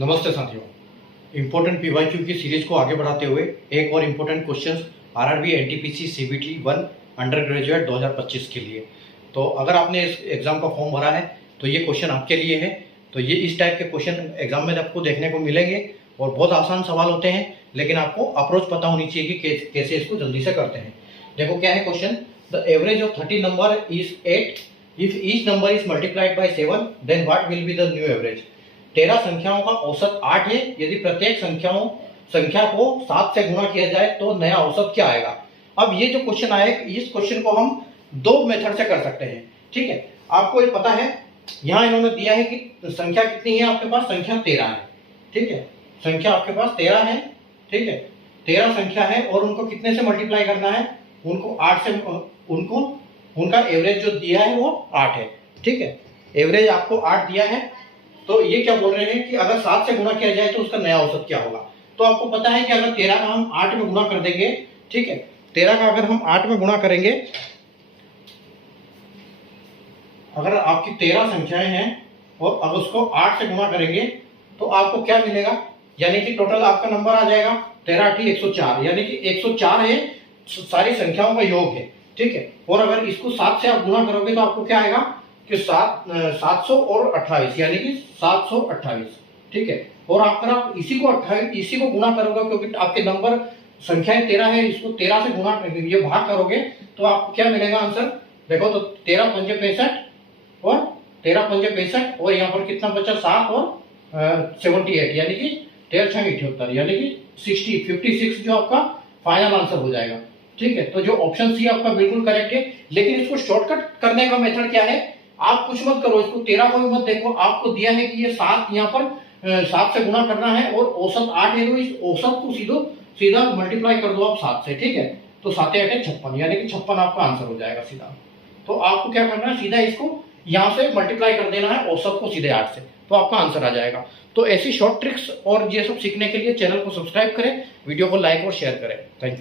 नमस्ते साथियों। Important PYQ की सीरीज को आगे बढ़ाते हुए एक और important questions RRB NTPC CBT 1 under graduate 2025 के लिए। तो अगर आपने इस एग्ज़ाम का फॉर्म भरा है तो ये क्वेश्चन आपके लिए है। तो ये इस टाइप के क्वेश्चन एग्जाम में आपको देखने को मिलेंगे और बहुत आसान सवाल होते हैं, लेकिन आपको अप्रोच पता होनी चाहिए कि कैसे इसको जल्दी से करते हैं। देखो क्या है question. The average of 30 number is 8। If each number is multiplied by 7 then what will be the new average. 13 संख्याओं का औसत 8 है। यदि प्रत्येक संख्या को 7 से गुणा किया जाए तो नया औसत क्या आएगा। अब ये जो क्वेश्चन आए, इस क्वेश्चन को हम दो मेथड से कर सकते हैं। ठीक है, आपको ये पता है, यहाँ इन्होंने दिया है कि संख्या कितनी है आपके पास, संख्या 13 है। ठीक है, संख्या आपके पास 13 है। ठीक है, 13 संख्या है और उनको कितने से मल्टीप्लाई करना है, उनको 8 से, उनका एवरेज जो दिया है वो 8 है। ठीक है, एवरेज आपको 8 दिया है। तो ये क्या बोल रहे हैं कि अगर 7 से गुणा किया जाए तो उसका नया औसत क्या होगा। तो आपको पता है कि अगर 13 का हम 8 में गुणा कर देंगे, ठीक है, 13 का अगर हम 8 में गुणा करेंगे, अगर आपकी 13 संख्याएं हैं और अगर उसको 8 से गुणा करेंगे तो आपको क्या मिलेगा, यानी कि टोटल आपका नंबर आ जाएगा 13 × 104, यानी कि 104 है, सारी संख्याओं का योग है। ठीक है, और अगर इसको 7 से आप गुणा करोगे तो आपको क्या आएगा कि 700 और 28, यानी कि 728। ठीक है, और आप इसी को गुणा करोगे, क्योंकि आपके नंबर संख्याएं 13 है, इसको 13 से गुणा ये भाग करोगे तो आपको क्या मिलेगा आंसर। देखो तो 13 × 5 = 65 और 13 × 5 = 65 और यहाँ पर कितना बचा 7 और 78, यानी कि 13 × 6 = 78, यानी कि 56 जो आपका फाइनल आंसर हो जाएगा। ठीक है, तो जो ऑप्शन सी आपका बिल्कुल करेक्ट है। लेकिन इसको शॉर्टकट करने का मेथड क्या है, आप कुछ मत करो, इसको 13 को भी मत देखो। आपको दिया है कि ये 7 यहाँ पर 7 से गुणा करना है और औसत 8 है, तो इस औसत को सीधा मल्टीप्लाई कर दो आप 7 से। ठीक है, तो 7 × 8 = 56, यानी कि 56 आपका आंसर हो जाएगा सीधा। तो आपको क्या करना है, सीधा इसको यहाँ से मल्टीप्लाई कर देना है औसत को सीधे 8 से, तो आपका आंसर आ जाएगा। तो ऐसी शॉर्ट ट्रिक्स और ये सब सीखने के लिए चैनल को सब्सक्राइब करें, वीडियो को लाइक और शेयर करें। Thank you.